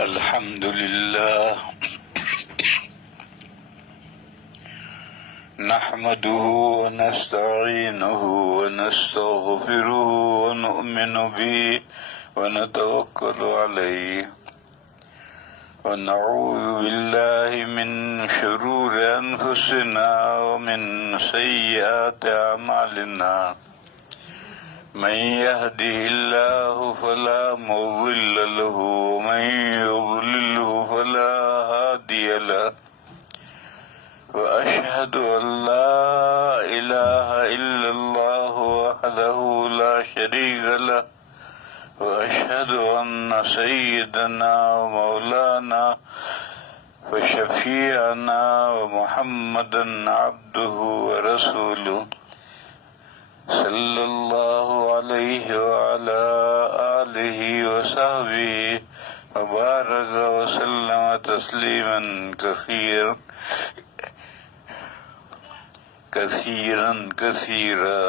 الحمد لله نحمده ونستعينه ونستغفره ونؤمن به ونتوكل عليه ونعوذ بالله من شرور أنفسنا ومن سيئات أعمالنا من يهده الله فلا مضل له ومن يضلله فلا هادي له وأشهد أن لا إله إلا الله وحده لا شريك له وأشهد أن سيدنا ومولانا وشفيعنا ومحمدا عبده ورسوله صلى الله عليه وعلى آله وصحبه وبارك وسلم تسليما كثيرا كثيرا كثيرا.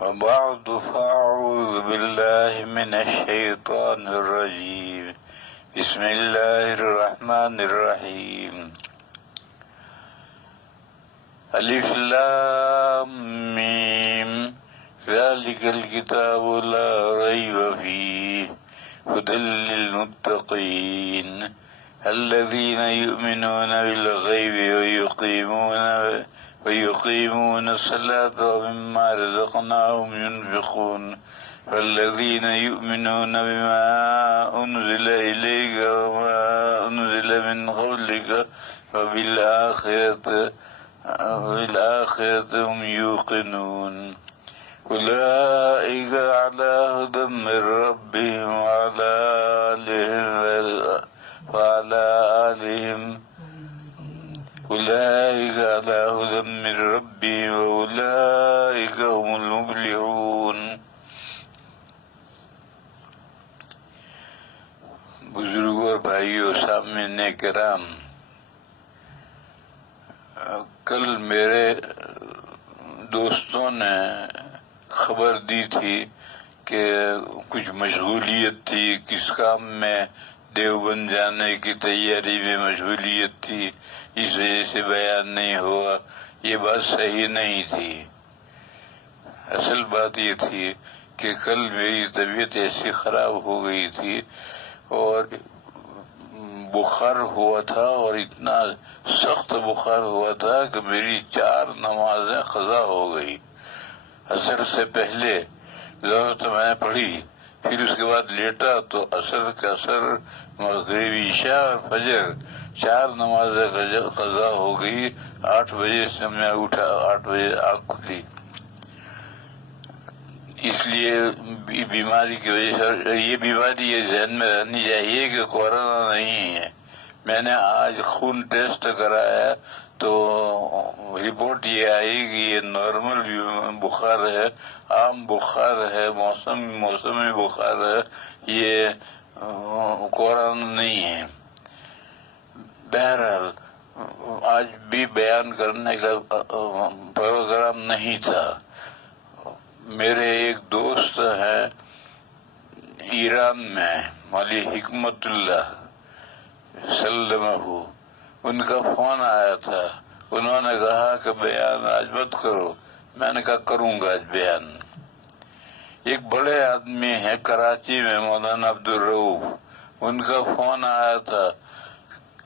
وبعد فأعوذ بالله من الشيطان الرجيم. بسم الله الرحمن الرحيم. الف لام میم ذلك الكتاب لا ريب فيه هدى للمتقين الذين يؤمنون بالغيب ويقيمون الصلاة ومما رزقناهم ينفقون والذين يؤمنون بما أنزل إليك وما أنزل من قبلك وبالآخرة هم يوقنون أولئك على هدى من ربهم وعلى آلهم أولئك على هدى من ربهم وأولئك هم المفلحون. بزرگوں اور بھائیوں سامعین کرام، کل میرے دوستوں نے خبر دی تھی کہ کچھ مشغولیت تھی، کس کام میں دیوبند جانے کی تیاری میں مشغولیت تھی، اس وجہ سے بیان نہیں ہوا. یہ بات صحیح نہیں تھی. اصل بات یہ تھی کہ کل میری طبیعت ایسی خراب ہو گئی تھی اور بخار ہوا تھا، اور اتنا سخت بخار ہوا تھا کہ میری 4 نمازیں قضا ہو گئی. عصر سے پہلے ظہر تو میں نے پڑھی، پھر اس کے بعد لیٹا تو عصر مغرب عشاء اور فجر 4 نمازیں قضا ہو گئی. 8 بجے سے میں اٹھا، 8 بجے آنکھ کھلی. اس لیے بیماری کی وجہ سے، یہ بیماری یہ ذہن میں رہنی چاہیے کہ کورونا نہیں ہے. میں نے آج خون ٹیسٹ کرایا تو رپورٹ یہ آئی کہ یہ نارمل بخار ہے، عام بخار ہے، موسمی بخار ہے، یہ کورونا نہیں ہے. بہرحال آج بھی بیان کرنے کا پروگرام نہیں تھا. میرے ایک دوست ہیں ایران میں، مولی حکمت اللہ سلمہ، ان کا فون آیا تھا. انہوں نے کہا کہ بیان آج مت کرو. میں نے کہا کروں گا آج بیان. ایک بڑے آدمی ہیں کراچی میں، مولانا عبدالرؤف، ان کا فون آیا تھا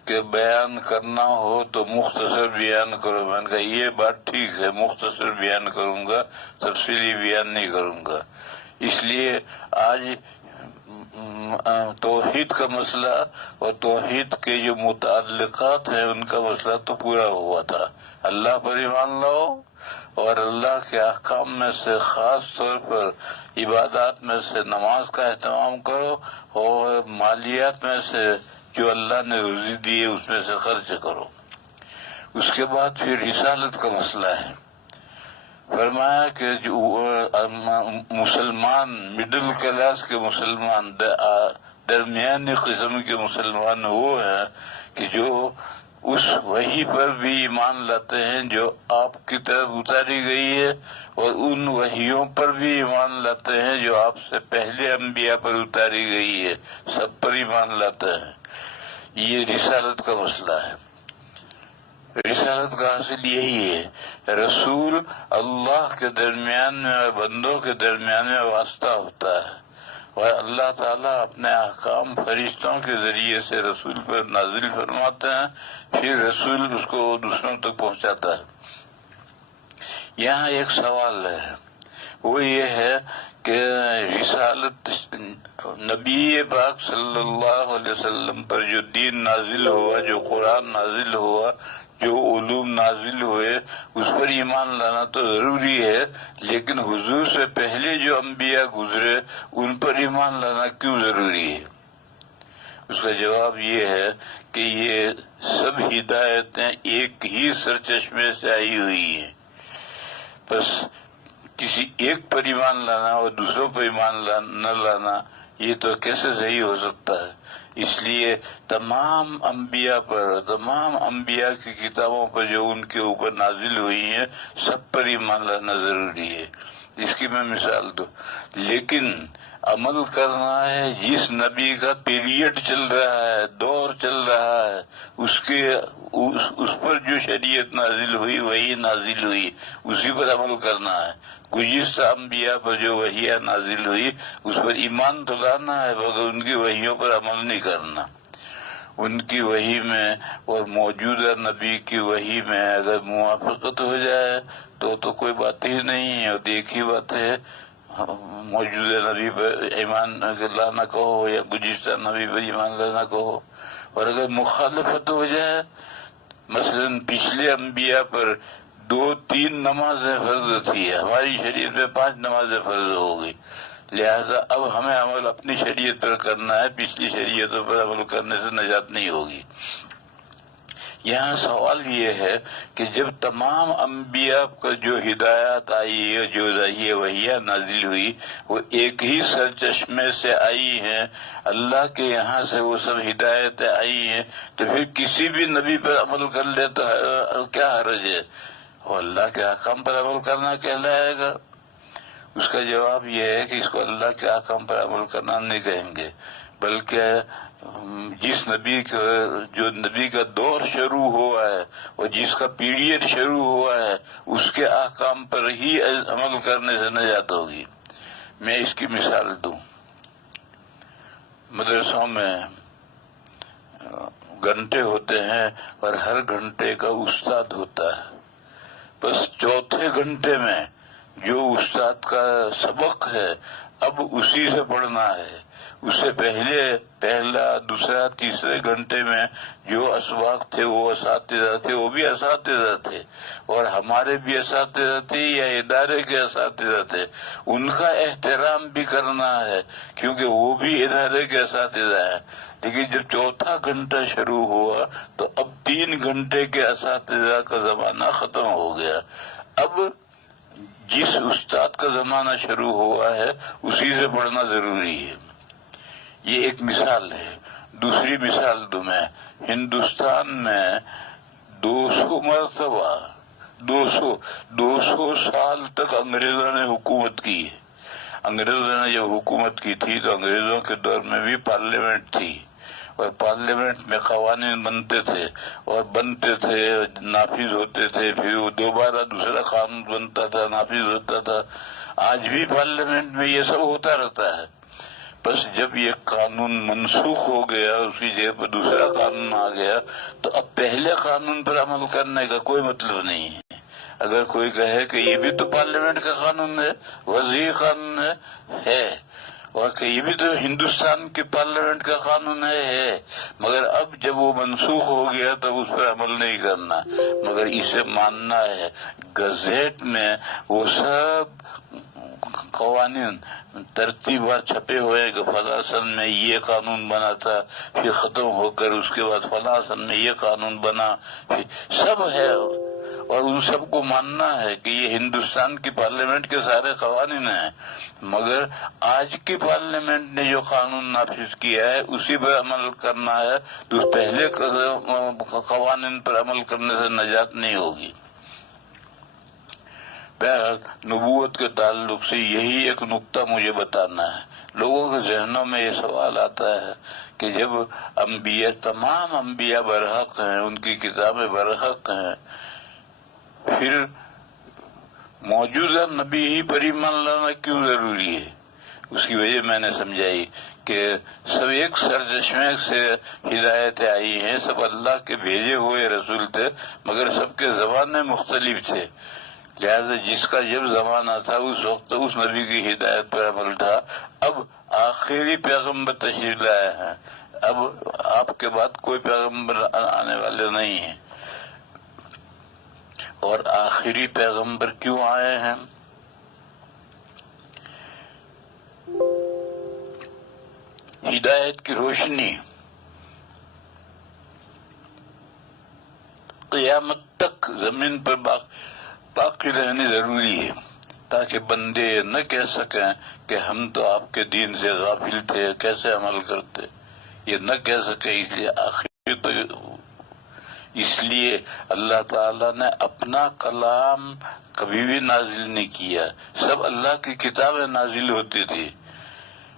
کہ بیان کرنا ہو تو مختصر بیان کرو. میں نے کہا یہ بات ٹھیک ہے، مختصر بیان کروں گا، تفصیلی بیان نہیں کروں گا. اس لیے آج توحید کا مسئلہ اور توحید کے جو متعلقات ہیں ان کا مسئلہ تو پورا ہوا تھا. اللہ پر ایمان لاؤ اور اللہ کے احکام میں سے خاص طور پر عبادات میں سے نماز کا اہتمام کرو، اور مالیات میں سے جو اللہ نے روزی دی ہے اس میں سے خرچ کرو. اس کے بعد پھر رسالت کا مسئلہ ہے. فرمایا کہ جو مسلمان مڈل کلاس کے مسلمان، درمیانی قسم کے مسلمان وہ ہیں کہ جو اس وحی پر بھی ایمان لاتے ہیں جو آپ کی طرف اتاری گئی ہے، اور ان وحیوں پر بھی ایمان لاتے ہیں جو آپ سے پہلے انبیاء پر اتاری گئی ہے، سب پر ایمان لاتے ہیں۔ یہ رسالت کا مسئلہ ہے۔ رسالت کا حاصل یہی ہے، رسول اللہ کے درمیان میں اور بندوں کے درمیان میں واسطہ ہوتا ہے، اور اللہ تعالیٰ اپنے احکام فرشتوں کے ذریعے سے رسول پر نازل فرماتے ہیں، پھر رسول اس کو دوسروں تک پہنچاتا ہے۔ یہاں ایک سوال ہے، وہ یہ ہے کہ رسالت نبی پاک صلی اللہ علیہ وسلم پر جو دین نازل ہوا، جو قرآن نازل ہوا، جو علوم نازل ہوئے، اس پر ایمان لانا تو ضروری ہے، لیکن حضور سے پہلے جو انبیاء گزرے ان پر ایمان لانا کیوں ضروری ہے؟ اس کا جواب یہ ہے کہ یہ سب ہدایتیں ایک ہی سرچشمے سے آئی ہوئی ہیں، بس کسی ایک پر ایمان لانا اور دوسروں پر ایمان نہ لانا یہ تو کیسے صحیح ہو سکتا ہے؟ اس لیے تمام انبیاء پر، تمام انبیاء کی کتابوں پر جو ان کے اوپر نازل ہوئی ہیں، سب پر ایمان لانا ضروری ہے۔ اس کی میں مثال دوں، لیکن عمل کرنا ہے جس نبی کا پیریڈ چل رہا ہے، دور چل رہا ہے، اس پر جو شریعت نازل ہوئی وہی نازل ہوئی، اسی پر عمل کرنا ہے۔ گزشتہ انبیاء پر جو وحیاں نازل ہوئی اس پر ایمان تو لانا ہے، مگر ان کی وحیوں پر عمل نہیں کرنا۔ ان کی وحی میں اور موجودہ نبی کی وحی میں اگر موافقت ہو جائے تو کوئی بات ہی نہیں ہے، اور ایک ہی بات ہے، موجودہ نبی پر ایمان لانا کہو یا گزشتہ نبی پر ایمان لانا کہو۔ اور اگر مخالفت ہو جائے، مثلا پچھلے انبیاء پر 2-3 نمازیں فرض تھی، ہماری شریعت میں 5 نمازیں فرض ہو گئی، لہذا اب ہمیں عمل اپنی شریعت پر کرنا ہے، پچھلی شریعتوں پر عمل کرنے سے نجات نہیں ہوگی۔ یہاں سوال یہ ہے کہ جب تمام انبیاء پر جو ہدایات آئی ہے، جو یہ وحیاں نازل ہوئی، وہ ایک ہی سرچشمے سے آئی ہیں، اللہ کے یہاں سے وہ سب ہدایتیں آئی ہیں، تو پھر کسی بھی نبی پر عمل کر لے تو کیا حرج ہے؟ وہ اللہ کے احکام پر عمل کرنا کہلائے گا۔ اس کا جواب یہ ہے کہ اس کو اللہ کے احکام پر عمل کرنا نہیں کہیں گے، بلکہ جس نبی کا جو نبی کا دور شروع ہوا ہے اور جس کا پیریڈ شروع ہوا ہے اس کے احکام پر ہی عمل کرنے سے نجات ہوگی۔ میں اس کی مثال دوں، مدرسوں میں گھنٹے ہوتے ہیں اور ہر گھنٹے کا استاد ہوتا ہے، بس چوتھے گھنٹے میں جو استاد کا سبق ہے اب اسی سے پڑھنا ہے، اس سے پہلا دوسرا تیسرے گھنٹے میں جو اسباق تھے وہ اساتذہ تھے، وہ بھی اساتذہ تھے، اور ہمارے بھی اساتذہ تھے یا ادارے کے اساتذہ تھے، ان کا احترام بھی کرنا ہے کیونکہ وہ بھی ادارے کے اساتذہ ہیں۔ لیکن جب چوتھا گھنٹہ شروع ہوا تو اب 3 گھنٹے کے اساتذہ کا زمانہ ختم ہو گیا، اب جس استاد کا زمانہ شروع ہوا ہے اسی سے پڑھنا ضروری ہے۔ یہ ایک مثال ہے۔ دوسری مثال دوں میں، ہندوستان میں 200 مرتبہ 200 سال تک انگریزوں نے حکومت کی ہے۔ انگریزوں نے جب حکومت کی تھی تو انگریزوں کے دور میں بھی پارلیمنٹ تھی، اور پارلیمنٹ میں قوانین بنتے تھے، نافذ ہوتے تھے، پھر وہ دوبارہ دوسرا قانون بنتا تھا، نافذ ہوتا تھا۔ آج بھی پارلیمنٹ میں یہ سب ہوتا رہتا ہے، بس جب یہ قانون منسوخ ہو گیا، اس کی جگہ پر دوسرا قانون آ گیا، تو اب پہلے قانون پر عمل کرنے کا کوئی مطلب نہیں ہے۔ اگر کوئی کہے کہ یہ بھی تو پارلیمنٹ کا قانون ہے، وضعی قانون ہے، اور کہ یہ بھی تو ہندوستان کے پارلیمنٹ کا قانون ہے، مگر اب جب وہ منسوخ ہو گیا تب اس پر عمل نہیں کرنا، مگر اسے ماننا ہے۔ گزٹ میں وہ سب قوانین ترتیبات چھپے ہوئے کہ فلاں سن میں یہ قانون بنا تھا، پھر ختم ہو کر اس کے بعد فلاں سن میں یہ قانون بنا، سب ہے، اور ان سب کو ماننا ہے کہ یہ ہندوستان کی پارلیمنٹ کے سارے قوانین ہیں، مگر آج کی پارلیمنٹ نے جو قانون نافذ کیا ہے اسی پر عمل کرنا ہے، تو پہلے قوانین پر عمل کرنے سے نجات نہیں ہوگی۔ بہرحال نبوت کے تعلق سے یہی ایک نقطہ مجھے بتانا ہے۔ لوگوں کے ذہنوں میں یہ سوال آتا ہے کہ جب انبیاء، تمام انبیاء برحق ہیں، ان کی کتابیں برحق ہیں، پھر موجودہ نبی ہی پر ایمان لانا کیوں ضروری ہے؟ اس کی وجہ میں نے سمجھائی کہ سب ایک سرچشمے سے ہدایتیں آئی ہیں، سب اللہ کے بھیجے ہوئے رسول تھے، مگر سب کے زمانے مختلف تھے، لہذا جس کا جب زمانہ تھا اس وقت اس نبی کی ہدایت پر عمل تھا۔ اب آخری پیغمبر تشریف لائے ہیں، اب آپ کے بعد کوئی پیغمبر آنے والے نہیں ہیں، اور آخری پیغمبر کیوں آئے ہیں؟ ہدایت کی روشنی قیامت تک زمین پر باقی رہنی ضروری ہے، تاکہ بندے نہ کہہ سکیں کہ ہم تو آپ کے دین سے غافل تھے، کیسے عمل کرتے، یہ نہ کہہ سکے۔ اس لیے آخر تک، اس لیے اللہ تعالیٰ نے اپنا کلام کبھی بھی نازل نہیں کیا، سب اللہ کی کتابیں نازل ہوتی تھی۔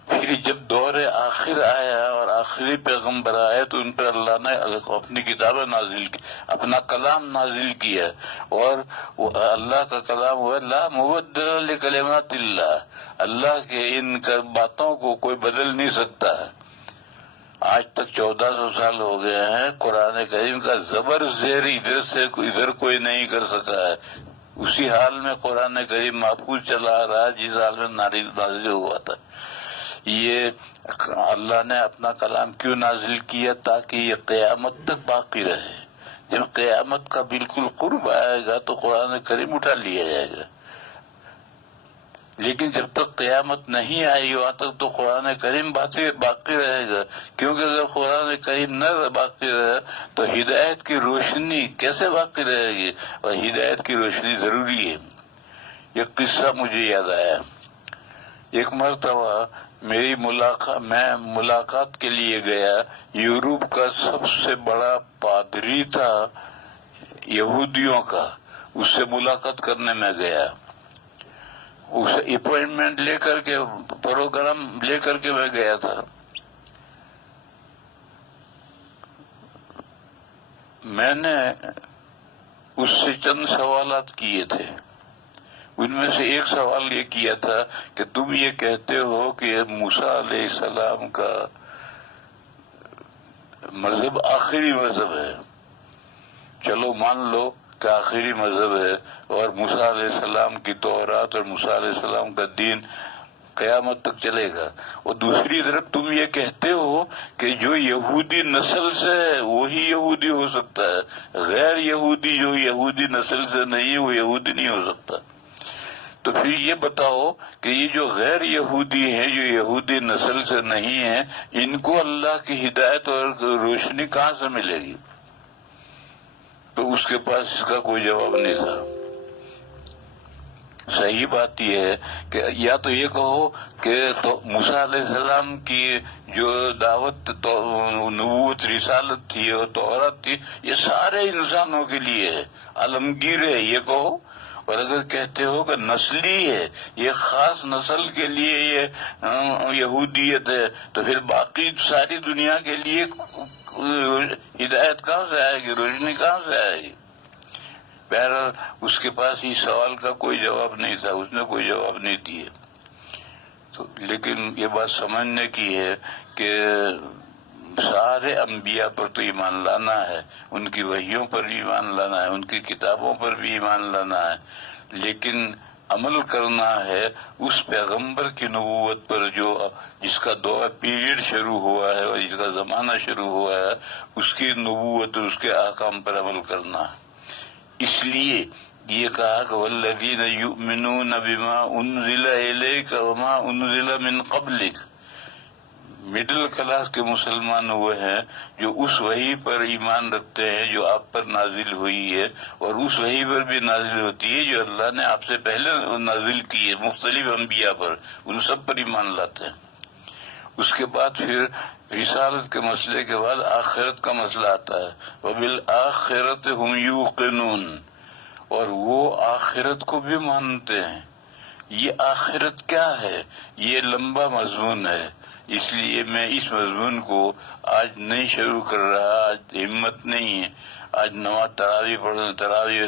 پھر جب دور آخر آیا اور آخری پیغمبر آئے تو ان پر اللہ نے اپنی کتابیں نازل کی، اپنا کلام نازل کیا، اور اللہ کا کلام ہوا لا مبدل لکلمات اللہ، اللہ کے ان باتوں کو کوئی بدل نہیں سکتا ہے۔ آج تک 1400 سال ہو گئے ہیں، قرآن کریم کا زبر زیر ادھر سے ادھر کوئی نہیں کر سکا ہے، اسی حال میں قرآن کریم محفوظ چلا آ رہا ہے جس حال میں نازل ہوا تھا۔ یہ اللہ نے اپنا کلام کیوں نازل کیا؟ تاکہ یہ قیامت تک باقی رہے۔ جب قیامت کا بالکل قرب آئے گا تو قرآن کریم اٹھا لیا جائے گا، لیکن جب تک قیامت نہیں آئی وہاں تک تو قرآن کریم باقی رہے گا، کیونکہ جب قرآن کریم نہ باقی رہے تو ہدایت کی روشنی کیسے باقی رہے گی؟ اور ہدایت کی روشنی ضروری ہے۔ یہ قصہ مجھے یاد آیا، ایک مرتبہ میں ملاقات کے لیے گیا، یورپ کا سب سے بڑا پادری تھا یہودیوں کا، اس سے ملاقات کرنے میں گیا، اسے اپوائنٹمنٹ لے کر کے، پروگرام لے کر کے میں گیا تھا۔ میں نے اس سے چند سوالات کیے تھے، ان میں سے ایک سوال یہ کیا تھا کہ تم یہ کہتے ہو کہ موسیٰ علیہ السلام کا مذہب آخری مذہب ہے، چلو مان لو کہ آخری مذہب ہے، اور موسیٰ علیہ السلام کی تورات اور موسیٰ علیہ السلام کا دین قیامت تک چلے گا، اور دوسری طرف تم یہ کہتے ہو کہ جو یہودی نسل سے ہے وہی یہودی ہو سکتا ہے، غیر یہودی جو یہودی نسل سے نہیں وہ یہودی نہیں ہو سکتا۔ تو پھر یہ بتاؤ کہ یہ جو غیر یہودی ہیں، جو یہودی نسل سے نہیں ہیں، ان کو اللہ کی ہدایت اور روشنی کہاں سے ملے گی؟ تو اس کے پاس اس کا کوئی جواب نہیں تھا۔ صحیح بات یہ ہے کہ یا تو یہ کہو کہ موسیٰ علیہ السلام کی جو دعوت، نبوت، رسالت تھی اور تورات تھی، یہ سارے انسانوں کے لیے ہے، عالمگیر ہے، یہ کہو۔ اور اگر کہتے ہو کہ نسلی ہے، یہ خاص نسل کے لیے یہ یہودیت ہے، تو پھر باقی ساری دنیا کے لیے ہدایت کہاں سے آئے گی، روشنی کہاں سے آئے گی؟ بہرحال اس کے پاس اس سوال کا کوئی جواب نہیں تھا، اس نے کوئی جواب نہیں دیے۔ تو لیکن یہ بات سمجھنے کی ہے کہ سارے انبیاء پر تو ایمان لانا ہے، ان کی وحیوں پر بھی ایمان لانا ہے، ان کی کتابوں پر بھی ایمان لانا ہے، لیکن عمل کرنا ہے اس پیغمبر کی نبوت پر جس کا دور پیریڈ شروع ہوا ہے اور جس کا زمانہ شروع ہوا ہے، اس کی نبوت اور اس کے احکام پر عمل کرنا ہے۔ اس لیے یہ کہا کہ والذین یؤمنون بما انزل الیک وما انزل من قبلک، مڈل کلاس کے مسلمان وہ ہیں جو اس وحی پر ایمان رکھتے ہیں جو آپ پر نازل ہوئی ہے، اور اس وحی پر بھی نازل ہوتی ہے جو اللہ نے آپ سے پہلے نازل کی ہے مختلف انبیاء پر، ان سب پر ایمان لاتے ہیں۔ اس کے بعد پھر رسالت کے مسئلے کے بعد آخرت کا مسئلہ آتا ہے، وبالآخرۃ ھم یوقنون، اور وہ آخرت کو بھی مانتے ہیں۔ یہ آخرت کیا ہے؟ یہ لمبا مضمون ہے، اس لیے میں اس مضمون کو آج نہیں شروع کر رہا، آج ہمت نہیں ہے۔ آج نماز تراویح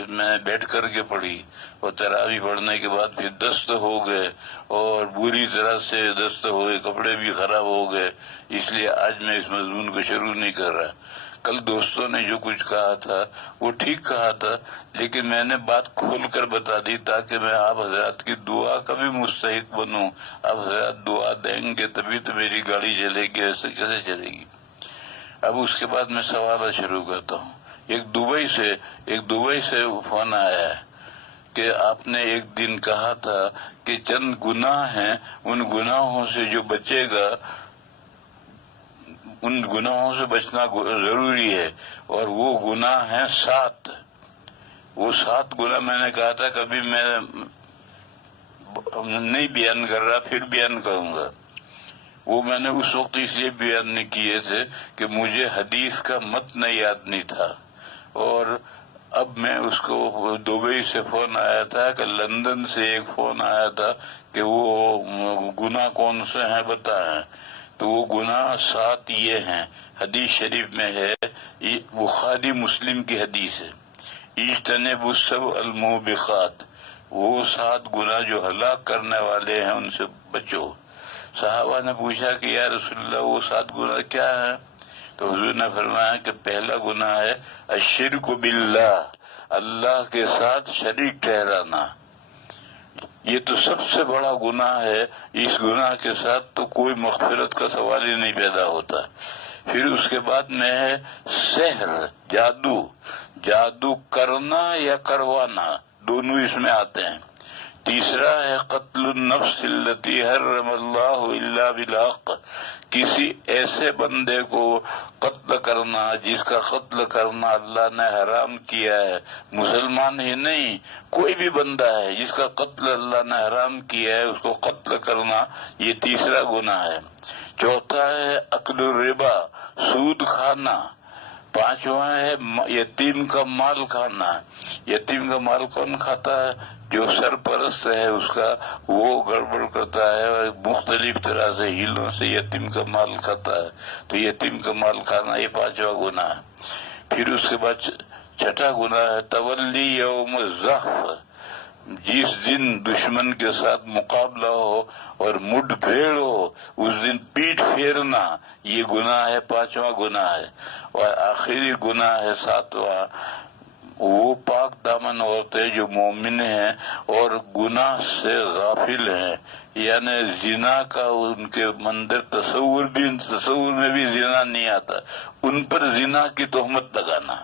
میں نے بیٹھ کر کے پڑھی، اور تراویح پڑھنے کے بعد پھر دست ہو گئے، اور بری طرح سے دست ہوئے، کپڑے بھی خراب ہو گئے، اس لیے آج میں اس مضمون کو شروع نہیں کر رہا۔ کل دوستوں نے جو کچھ کہا تھا وہ ٹھیک کہا تھا، لیکن میں نے بات کھول کر بتا دی تاکہ میں آپ حضرات کی دعا کا بھی مستحق بنوں۔ آپ حضرات دعا دیں گے تبھی تو میری گاڑی چلے گی، ایسے کیسے چلے گی؟ اب اس کے بعد میں سوالات شروع کرتا ہوں۔ ایک دبئی سے فون آیا ہے کہ آپ نے ایک دن کہا تھا کہ چند گناہ ہیں، ان گناہوں سے جو بچے گا، ان گناہوں سے بچنا ضروری ہے، اور وہ گناہ ہیں 7۔ وہ 7 گناہ میں نے کہا تھا کبھی میں نہیں بیان کر رہا، پھر بیان کروں گا۔ وہ میں نے اس وقت اس لیے بیان نہیں کیے تھے کہ مجھے حدیث کا متن یاد نہیں تھا، اور اب میں اس کو دبئی سے فون آیا تھا کہ لندن سے ایک فون آیا تھا کہ وہ گناہ کون سے ہیں بتائیں، تو وہ گناہ 7 یہ ہیں، حدیث شریف میں ہے، بخاری مسلم کی حدیث ہے، اجتنبوا السبع الموبقات، وہ 7 گناہ جو ہلاک کرنے والے ہیں ان سے بچو۔ صحابہ نے پوچھا کہ یا رسول اللہ وہ 7 گناہ کیا ہیں؟ تو حضور نے فرمایا کہ پہلا گناہ ہے الشرک باللہ، اللہ کے ساتھ شریک ٹھہرانا، یہ تو سب سے بڑا گناہ ہے، اس گناہ کے ساتھ تو کوئی مغفرت کا سوال ہی نہیں پیدا ہوتا۔ پھر اس کے بعد میں ہے سحر، جادو کرنا یا کروانا، دونوں اس میں آتے ہیں۔ تیسرا ہے قتل النفس التي حرم اللہ الا بالحق، کسی ایسے بندے کو قتل کرنا جس کا قتل کرنا اللہ نے حرام کیا ہے، مسلمان ہی نہیں، کوئی بھی بندہ ہے جس کا قتل اللہ نے حرام کیا ہے، اس کو قتل کرنا، یہ تیسرا گناہ ہے۔ چوتھا ہے اکل الربا، سود کھانا۔ پانچواں ہے یتیم کا مال کھانا۔ یتیم کا مال کون کھاتا ہے؟ جو سرپرست ہے اس کا، وہ گڑبڑ کرتا ہے اور مختلف طرح سے ہیلوں سے یتیم کا مال کھاتا ہے، تو یتیم کا مال کھانا یہ 5واں گناہ ہے۔ پھر اس کے بعد 6واں گناہ ہے تولی یوم الزحف، جس دن دشمن کے ساتھ مقابلہ ہو اور مڈ بھیڑ ہو اس دن پیٹ پھیرنا، یہ گناہ ہے، 5واں گناہ ہے۔ اور آخری گناہ ہے 7واں، وہ پاک دامن عورتیں جو مومن ہیں اور گناہ سے غافل ہیں، یعنی زنا کا ان کے اندر تصور میں بھی زنا نہیں آتا، ان پر زنا کی تہمت لگانا،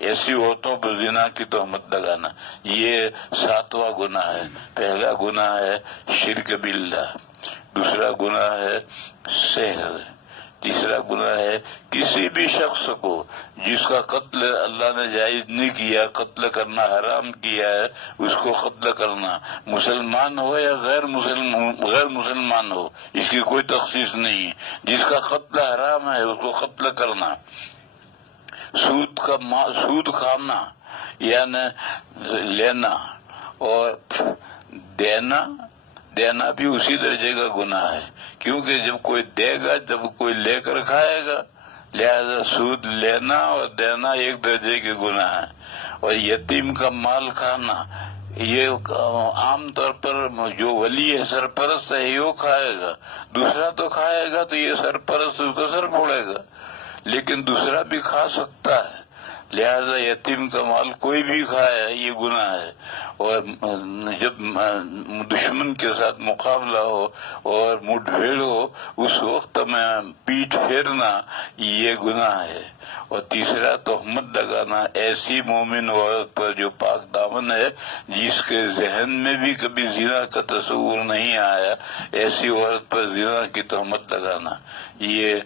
ایسی عورتوں پر زنا کی تہمت لگانا، یہ 7واں گناہ ہے۔ پہلا گناہ ہے شرک باللہ، دوسرا گناہ ہے سحر، تیسرا گناہ ہے کسی بھی شخص کو جس کا قتل اللہ نے جائز نہیں کیا، قتل کرنا حرام کیا ہے، اس کو قتل کرنا، مسلمان ہو یا غیر مسلمان ہو، اس کی کوئی تخصیص نہیں ہے، جس کا قتل حرام ہے اس کو قتل کرنا۔ سود کھانا یعنی لینا، اور دینا بھی اسی درجے کا گناہ ہے، کیونکہ جب کوئی دے گا جب کوئی لے کر کھائے گا، لہذا سود لینا اور دینا ایک درجے کے گناہ ہے۔ اور یتیم کا مال کھانا، یہ عام طور پر جو ولی ہے، سرپرست ہے، یہ کھائے گا، دوسرا تو کھائے گا تو یہ سرپرست اس کا سر پھوڑے گا، لیکن دوسرا بھی کھا سکتا ہے، لہذا یتیم کا مال کوئی بھی کھائے یہ گناہ ہے، اور جب دشمن کے ساتھ مقابلہ ہو اور مٹ بھیڑ ہو اس وقت میں پیٹھ پھیرنا یہ گناہ ہے۔ اور تیسرا تہمت لگانا ایسی مومن عورت پر جو پاک دامن ہے، جس کے ذہن میں بھی کبھی زنا کا تصور نہیں آیا، ایسی عورت پر زنا کی تہمت لگانا، یہ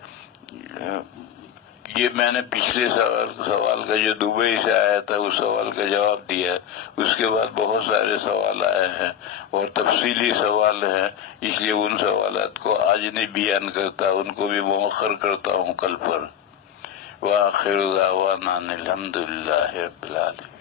میں نے پچھلے سوال کا جو دبئی سے آیا تھا اس سوال کا جواب دیا ہے۔ اس کے بعد بہت سارے سوال آئے ہیں اور تفصیلی سوال ہیں، اس لیے ان سوالات کو آج نہیں بیان کرتا، ان کو بھی مؤخر کرتا ہوں کل پر۔ وآخر دعوانا الحمد للہ رب العالمین۔